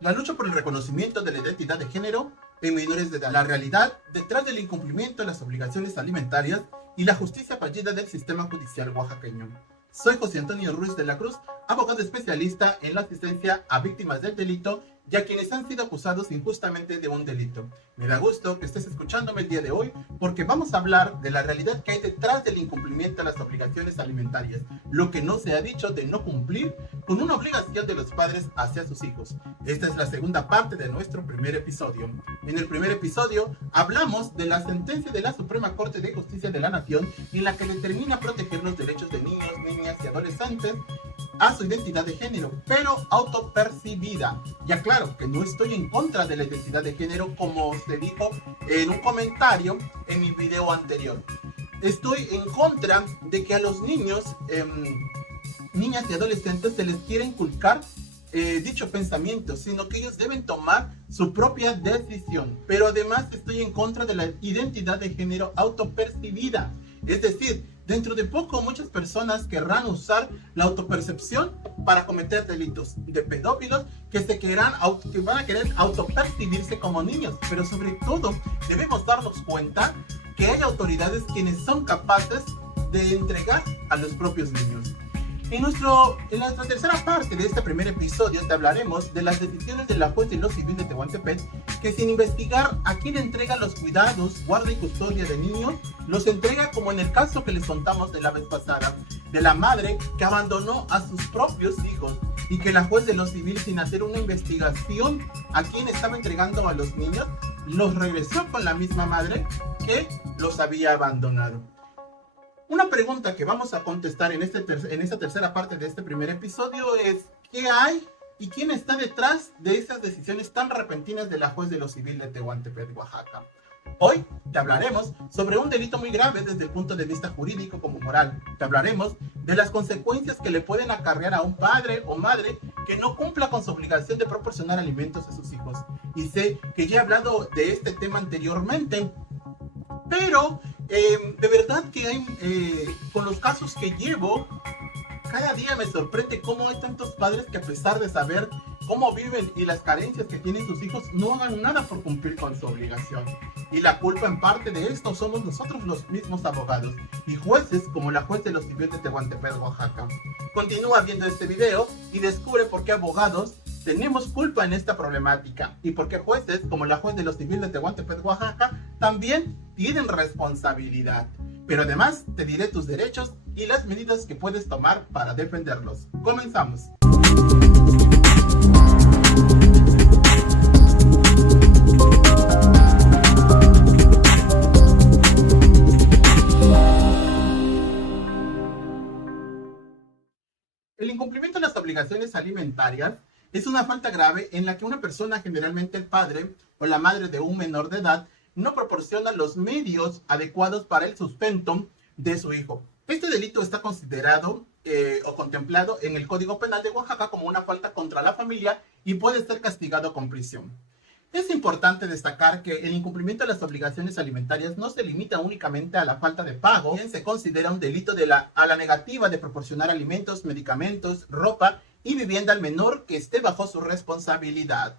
La lucha por el reconocimiento de la identidad de género en menores de edad, la realidad detrás del incumplimiento de las obligaciones alimentarias y la justicia fallida del sistema judicial oaxaqueño. Soy José Antonio Ruiz de la Cruz, abogado especialista en la asistencia a víctimas del delito y a quienes han sido acusados injustamente de un delito. Me da gusto que estés escuchándome el día de hoy porque vamos a hablar de la realidad que hay detrás del incumplimiento de las obligaciones alimentarias, lo que no se ha dicho de no cumplir con una obligación de los padres hacia sus hijos. Esta es la segunda parte de nuestro primer episodio. En el primer episodio hablamos de la sentencia de la Suprema Corte de Justicia de la Nación en la que determina proteger los derechos de niños, niñas y adolescentes a su identidad de género, pero autopercibida. Ya claro que no estoy en contra de la identidad de género como se dijo en un comentario en mi video anterior. Estoy en contra de que a los niños, niñas y adolescentes se les quiera inculcar dicho pensamiento, sino que ellos deben tomar su propia decisión. Pero además estoy en contra de la identidad de género autopercibida. Es decir, dentro de poco muchas personas querrán usar la autopercepción para cometer delitos de pedófilos que van a querer autopercibirse como niños. Pero sobre todo debemos darnos cuenta que hay autoridades quienes son capaces de entregar a los propios niños. En nuestra tercera parte de este primer episodio te hablaremos de las decisiones de la juez de lo civil de Tehuantepec que sin investigar a quién entrega los cuidados, guarda y custodia de niños, los entrega como en el caso que les contamos de la vez pasada, de la madre que abandonó a sus propios hijos y que la juez de lo civil sin hacer una investigación a quién estaba entregando a los niños, los regresó con la misma madre que los había abandonado. Una pregunta que vamos a contestar en esta tercera parte de este primer episodio es ¿qué hay y quién está detrás de esas decisiones tan repentinas de la juez de lo civil de Tehuantepec, Oaxaca? Hoy te hablaremos sobre un delito muy grave desde el punto de vista jurídico como moral. Te hablaremos de las consecuencias que le pueden acarrear a un padre o madre que no cumpla con su obligación de proporcionar alimentos a sus hijos. Y sé que ya he hablado de este tema anteriormente, pero de verdad que con los casos que llevo, cada día me sorprende cómo hay tantos padres que a pesar de saber cómo viven y las carencias que tienen sus hijos, no hagan nada por cumplir con su obligación. Y la culpa en parte de esto somos nosotros los mismos abogados y jueces como la juez de lo civil de Tehuantepec, Oaxaca. Continúa viendo este video y descubre por qué abogados tenemos culpa en esta problemática y por qué jueces como la juez de lo civil de Tehuantepec, Oaxaca también tienen responsabilidad. Pero además te diré tus derechos y las medidas que puedes tomar para defenderlos. Comenzamos. El incumplimiento de las obligaciones alimentarias es una falta grave en la que una persona, generalmente el padre o la madre de un menor de edad, no proporciona los medios adecuados para el sustento de su hijo. Este delito está considerado o contemplado en el Código Penal de Oaxaca como una falta contra la familia y puede ser castigado con prisión. Es importante destacar que el incumplimiento de las obligaciones alimentarias no se limita únicamente a la falta de pago, bien se considera un delito a la negativa de proporcionar alimentos, medicamentos, ropa y vivienda al menor que esté bajo su responsabilidad.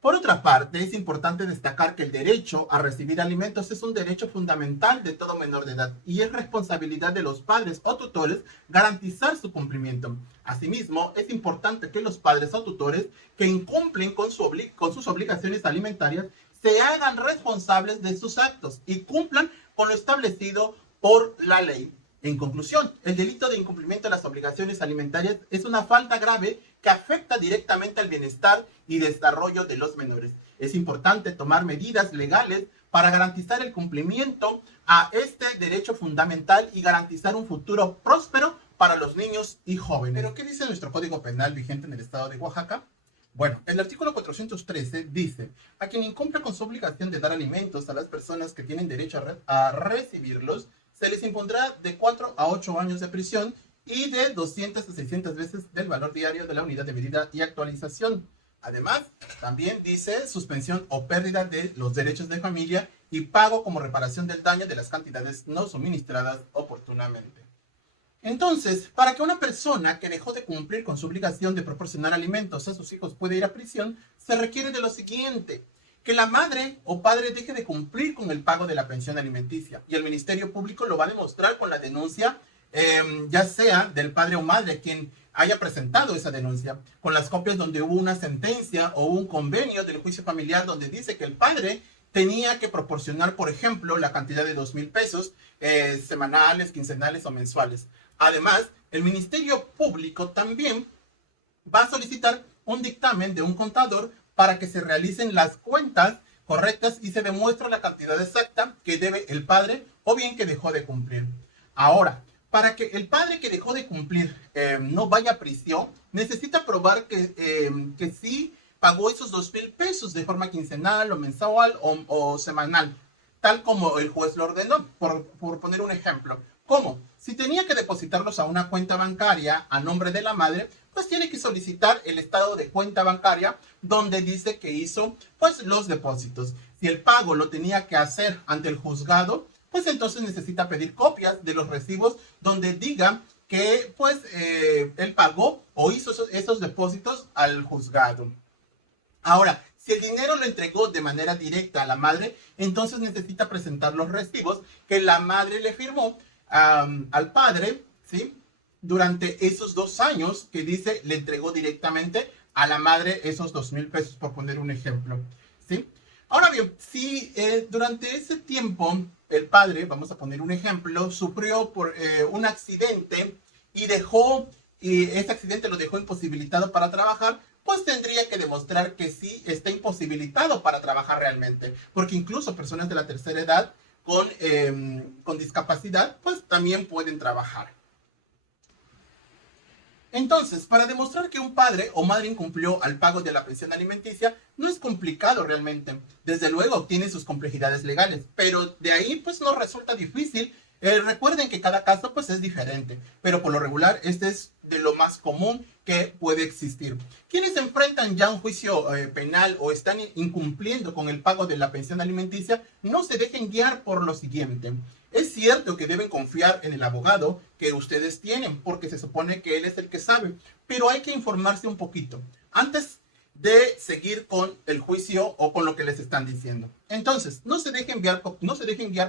Por otra parte, es importante destacar que el derecho a recibir alimentos es un derecho fundamental de todo menor de edad y es responsabilidad de los padres o tutores garantizar su cumplimiento. Asimismo, es importante que los padres o tutores que incumplen con sus obligaciones alimentarias se hagan responsables de sus actos y cumplan con lo establecido por la ley. En conclusión, el delito de incumplimiento de las obligaciones alimentarias es una falta grave que afecta directamente al bienestar y desarrollo de los menores. Es importante tomar medidas legales para garantizar el cumplimiento a este derecho fundamental y garantizar un futuro próspero para los niños y jóvenes. ¿Pero qué dice nuestro Código Penal vigente en el estado de Oaxaca? Bueno, el artículo 413 dice: a quien incumple con su obligación de dar alimentos a las personas que tienen derecho a recibirlos, se les impondrá de 4 a 8 años de prisión y de 200 a 600 veces del valor diario de la unidad de medida y actualización. Además, también dice suspensión o pérdida de los derechos de familia y pago como reparación del daño de las cantidades no suministradas oportunamente. Entonces, para que una persona que dejó de cumplir con su obligación de proporcionar alimentos a sus hijos pueda ir a prisión, se requiere de lo siguiente: que la madre o padre deje de cumplir con el pago de la pensión alimenticia. Y el Ministerio Público lo va a demostrar con la denuncia, ya sea del padre o madre quien haya presentado esa denuncia, con las copias donde hubo una sentencia o un convenio del juicio familiar donde dice que el padre tenía que proporcionar, por ejemplo, la cantidad de 2,000 pesos semanales, quincenales o mensuales. Además, el Ministerio Público también va a solicitar un dictamen de un contador para que se realicen las cuentas correctas y se demuestre la cantidad exacta que debe el padre o bien que dejó de cumplir. Ahora, para que el padre que dejó de cumplir no vaya a prisión, necesita probar que sí pagó esos 2,000 pesos de forma quincenal o mensual o semanal, tal como el juez lo ordenó, por poner un ejemplo. ¿Cómo? Si tenía que depositarlos a una cuenta bancaria a nombre de la madre, pues tiene que solicitar el estado de cuenta bancaria donde dice que hizo pues los depósitos. Si el pago lo tenía que hacer ante el juzgado, pues entonces necesita pedir copias de los recibos donde diga que pues él pagó o hizo esos depósitos al juzgado. Ahora, si el dinero lo entregó de manera directa a la madre, entonces necesita presentar los recibos que la madre le firmó al padre, ¿sí? Durante esos 2 años que dice le entregó directamente a la madre esos 2,000 pesos, por poner un ejemplo, ¿sí? Ahora bien, si durante ese tiempo el padre, vamos a poner un ejemplo, sufrió por un accidente y ese accidente lo dejó imposibilitado para trabajar, pues tendría que demostrar que sí está imposibilitado para trabajar realmente, porque incluso personas de la tercera edad con discapacidad, pues también pueden trabajar. Entonces, para demostrar que un padre o madre incumplió al pago de la pensión alimenticia, no es complicado realmente. Desde luego tiene sus complejidades legales, pero de ahí pues no resulta difícil. Recuerden que cada caso pues es diferente, pero por lo regular este es de lo más común que puede existir. Quienes enfrentan ya un juicio penal o están incumpliendo con el pago de la pensión alimenticia, no se dejen guiar por lo siguiente. Es cierto que deben confiar en el abogado que ustedes tienen, porque se supone que él es el que sabe, pero hay que informarse un poquito antes de seguir con el juicio o con lo que les están diciendo. Entonces, no se dejen guiar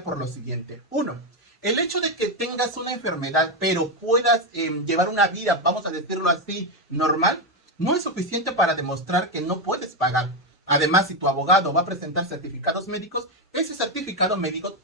por lo siguiente. 1. El hecho de que tengas una enfermedad, pero puedas llevar una vida, vamos a decirlo así, normal, no es suficiente para demostrar que no puedes pagar. Además, si tu abogado va a presentar certificados médicos, ese certificado médico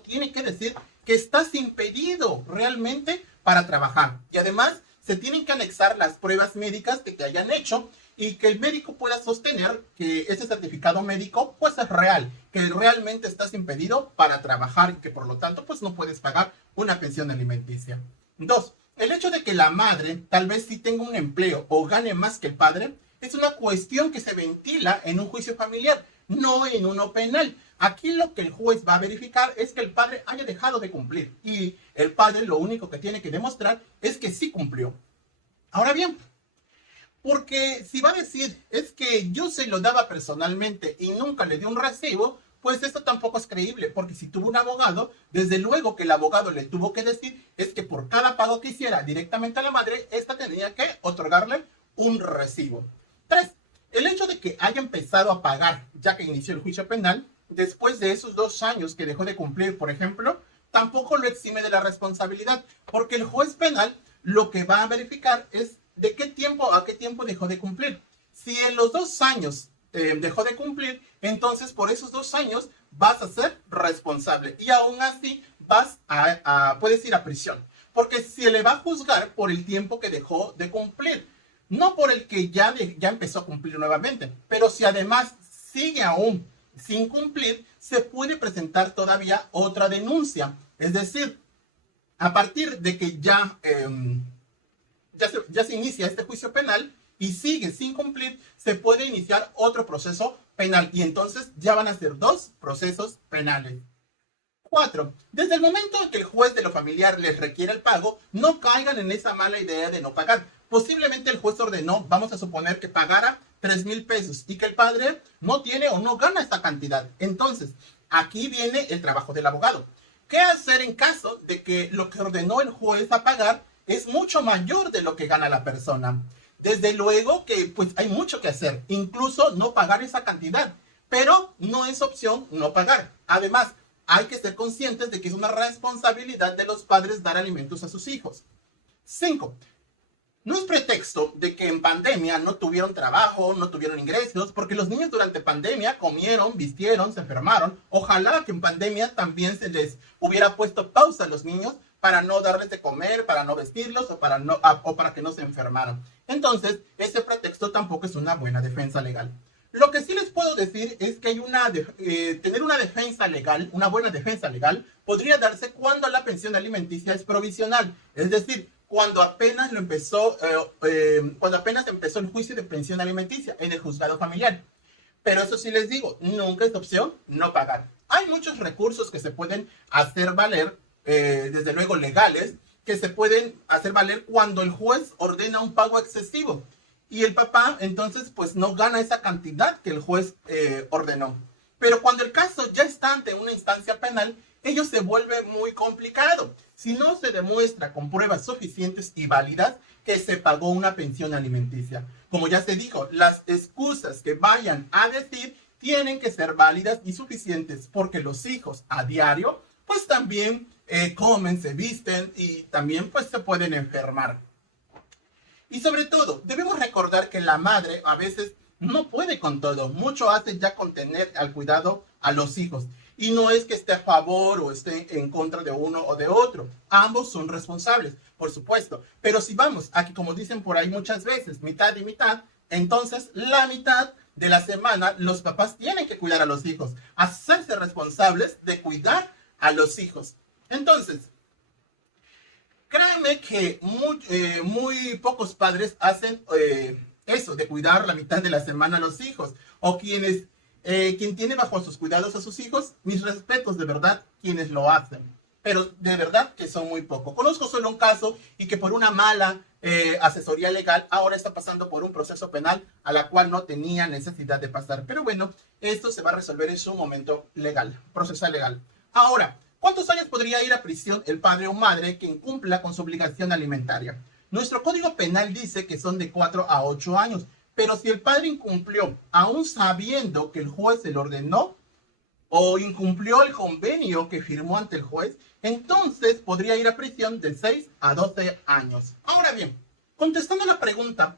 tiene que decir que estás impedido realmente para trabajar. Y además, se tienen que anexar las pruebas médicas que te hayan hecho y que el médico pueda sostener que ese certificado médico pues es real, que realmente estás impedido para trabajar y que por lo tanto pues no puedes pagar una pensión alimenticia. 2. El hecho de que la madre tal vez sí tenga un empleo o gane más que el padre es una cuestión que se ventila en un juicio familiar, no en uno penal. Aquí lo que el juez va a verificar es que el padre haya dejado de cumplir y el padre lo único que tiene que demostrar es que sí cumplió. Ahora bien, porque si va a decir es que yo se lo daba personalmente y nunca le di un recibo, pues esto tampoco es creíble, porque si tuvo un abogado, desde luego que el abogado le tuvo que decir es que por cada pago que hiciera directamente a la madre, esta tenía que otorgarle un recibo. 3. El hecho de que haya empezado a pagar, ya que inició el juicio penal, después de esos 2 años que dejó de cumplir, por ejemplo, tampoco lo exime de la responsabilidad, porque el juez penal lo que va a verificar es de qué tiempo a qué tiempo dejó de cumplir. Si en los 2 años dejó de cumplir, entonces por esos 2 años vas a ser responsable y aún así puedes ir a prisión, porque se le va a juzgar por el tiempo que dejó de cumplir. No por el que ya empezó a cumplir nuevamente, pero si además sigue aún sin cumplir, se puede presentar todavía otra denuncia. Es decir, a partir de que ya se inicia este juicio penal y sigue sin cumplir, se puede iniciar otro proceso penal y entonces ya van a ser 2 procesos penales. 4. Desde el momento en que el juez de lo familiar les requiere el pago, no caigan en esa mala idea de no pagar. Posiblemente el juez ordenó, vamos a suponer que pagara 3,000 pesos y que el padre no tiene o no gana esta cantidad. Entonces, aquí viene el trabajo del abogado. ¿Qué hacer en caso de que lo que ordenó el juez a pagar es mucho mayor de lo que gana la persona? Desde luego que pues hay mucho que hacer, incluso no pagar esa cantidad, pero no es opción no pagar. Además, hay que ser conscientes de que es una responsabilidad de los padres dar alimentos a sus hijos. 5. No es pretexto de que en pandemia no tuvieron trabajo, no tuvieron ingresos, porque los niños durante pandemia comieron, vistieron, se enfermaron. Ojalá que en pandemia también se les hubiera puesto pausa a los niños para no darles de comer, para no vestirlos o para que no se enfermaran. Entonces, ese pretexto tampoco es una buena defensa legal. Lo que sí les puedo decir es que tener una defensa legal, una buena defensa legal, podría darse cuando la pensión alimenticia es provisional. Es decir, cuando apenas empezó el juicio de pensión alimenticia en el juzgado familiar. Pero eso sí les digo, nunca es opción no pagar. Hay muchos recursos que se pueden hacer valer, desde luego legales, que se pueden hacer valer cuando el juez ordena un pago excesivo. Y el papá, entonces, pues no gana esa cantidad que el juez ordenó. Pero cuando el caso ya está ante una instancia penal, ello se vuelve muy complicado. Si no se demuestra con pruebas suficientes y válidas que se pagó una pensión alimenticia. Como ya se dijo, las excusas que vayan a decir tienen que ser válidas y suficientes, porque los hijos a diario, pues también comen, se visten y también pues se pueden enfermar. Y sobre todo, debemos recordar que la madre a veces no puede con todo. Mucho hace ya con tener al cuidado a los hijos. Y no es que esté a favor o esté en contra de uno o de otro. Ambos son responsables, por supuesto. Pero si vamos a que, como dicen por ahí muchas veces, mitad y mitad, entonces la mitad de la semana los papás tienen que cuidar a los hijos, hacerse responsables de cuidar a los hijos. Entonces, créanme que muy pocos padres hacen eso, de cuidar la mitad de la semana a los hijos. O quien tiene bajo sus cuidados a sus hijos, mis respetos de verdad, quienes lo hacen. Pero de verdad que son muy pocos. Conozco solo un caso y que por una mala asesoría legal ahora está pasando por un proceso penal a la cual no tenía necesidad de pasar. Pero bueno, esto se va a resolver en su momento legal, procesal legal. Ahora, ¿cuántos años podría ir a prisión el padre o madre que incumpla con su obligación alimentaria? Nuestro Código Penal dice que son de 4 a 8 años, pero si el padre incumplió, aún sabiendo que el juez se lo ordenó, o incumplió el convenio que firmó ante el juez, entonces podría ir a prisión de 6 a 12 años. Ahora bien, contestando la pregunta,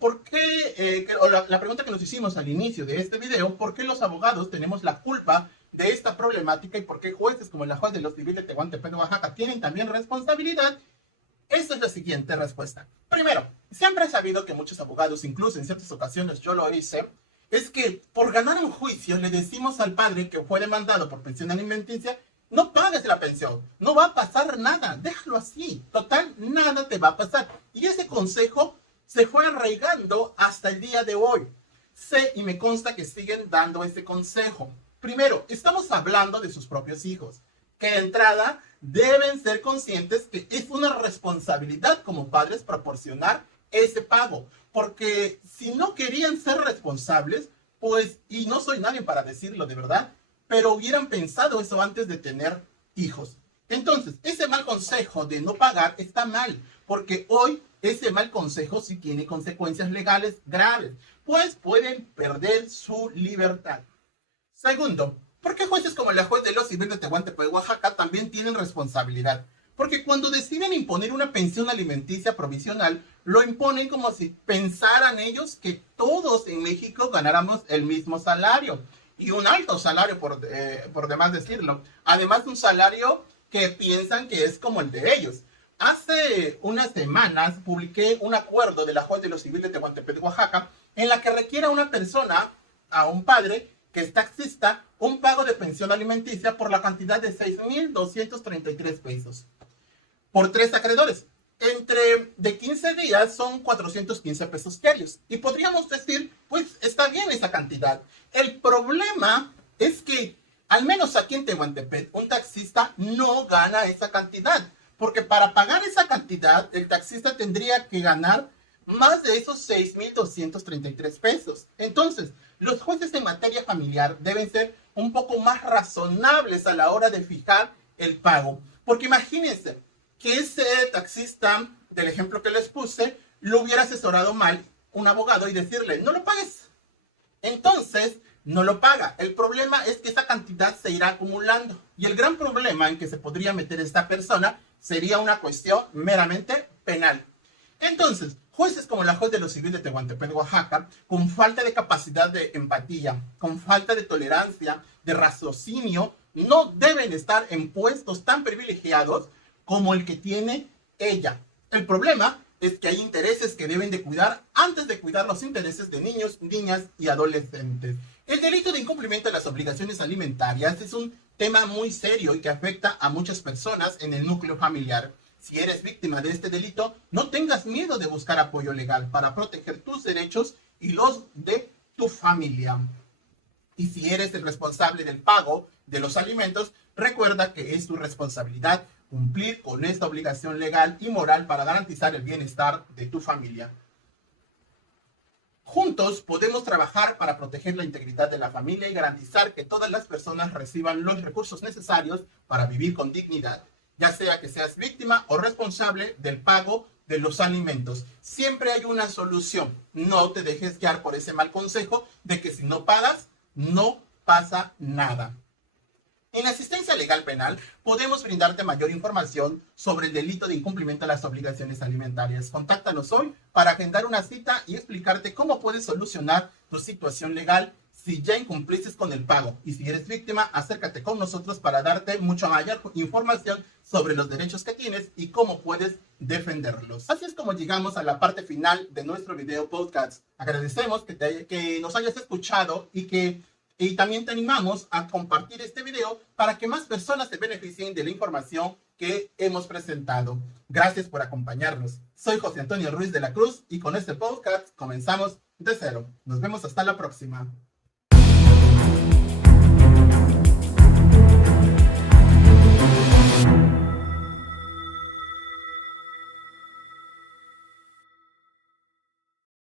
la pregunta que nos hicimos al inicio de este video, ¿por qué los abogados tenemos la culpa de esta problemática y por qué jueces como la juez de los civiles de Tehuantepec, Oaxaca, tienen también responsabilidad? Esta es la siguiente respuesta. Primero, siempre he sabido que muchos abogados, incluso en ciertas ocasiones yo lo hice, es que por ganar un juicio le decimos al padre que fue demandado por pensión alimenticia, no pagues la pensión, no va a pasar nada, déjalo así, total, nada te va a pasar. Y ese consejo se fue arraigando hasta el día de hoy. Sé y me consta que siguen dando ese consejo. Primero, estamos hablando de sus propios hijos, que de entrada deben ser conscientes que es una responsabilidad como padres proporcionar ese pago. Porque si no querían ser responsables, pues, y no soy nadie para decirlo de verdad, pero hubieran pensado eso antes de tener hijos. Entonces, ese mal consejo de no pagar está mal, porque hoy ese mal consejo sí tiene consecuencias legales graves, pues pueden perder su libertad. Segundo, ¿por qué jueces como la juez de los civiles de Tehuantepec, Oaxaca, también tienen responsabilidad? Porque cuando deciden imponer una pensión alimenticia provisional, lo imponen como si pensaran ellos que todos en México ganáramos el mismo salario. Y un alto salario, por demás decirlo. Además de un salario que piensan que es como el de ellos. Hace unas semanas publiqué un acuerdo de la juez de los civiles de Tehuantepec, Oaxaca, en la que requiere a una persona, a un padre, que es taxista, un pago de pensión alimenticia por la cantidad de 6,233 pesos. Por 3 acreedores. De 15 días son 415 pesos diarios. Y podríamos decir, pues está bien esa cantidad. El problema es que, al menos aquí en Tehuantepec, un taxista no gana esa cantidad. Porque para pagar esa cantidad, el taxista tendría que ganar más de esos 6,233 pesos. Entonces, los jueces en materia familiar deben ser un poco más razonables a la hora de fijar el pago. Porque imagínense que ese taxista del ejemplo que les puse lo hubiera asesorado mal un abogado y decirle, no lo pagues. Entonces, no lo paga. El problema es que esa cantidad se irá acumulando. Y el gran problema en que se podría meter esta persona sería una cuestión meramente penal. Entonces, jueces como la juez de lo civil de Tehuantepec, Oaxaca, con falta de capacidad de empatía, con falta de tolerancia, de raciocinio, no deben estar en puestos tan privilegiados como el que tiene ella. El problema es que hay intereses que deben de cuidar antes de cuidar los intereses de niños, niñas y adolescentes. El delito de incumplimiento de las obligaciones alimentarias es un tema muy serio y que afecta a muchas personas en el núcleo familiar. Si eres víctima de este delito, no tengas miedo de buscar apoyo legal para proteger tus derechos y los de tu familia. Y si eres el responsable del pago de los alimentos, recuerda que es tu responsabilidad cumplir con esta obligación legal y moral para garantizar el bienestar de tu familia. Juntos podemos trabajar para proteger la integridad de la familia y garantizar que todas las personas reciban los recursos necesarios para vivir con dignidad, ya sea que seas víctima o responsable del pago de los alimentos. Siempre hay una solución. No te dejes guiar por ese mal consejo de que si no pagas, no pasa nada. En asistencia legal penal podemos brindarte mayor información sobre el delito de incumplimiento de las obligaciones alimentarias. Contáctanos hoy para agendar una cita y explicarte cómo puedes solucionar tu situación legal si ya incumpliste con el pago. Y si eres víctima, acércate con nosotros para darte mucha mayor información sobre los derechos que tienes y cómo puedes defenderlos. Así es como llegamos a la parte final de nuestro video podcast. Agradecemos que nos hayas escuchado y también te animamos a compartir este video para que más personas se beneficien de la información que hemos presentado. Gracias por acompañarnos. Soy José Antonio Ruiz de la Cruz y con este podcast comenzamos de cero. Nos vemos hasta la próxima.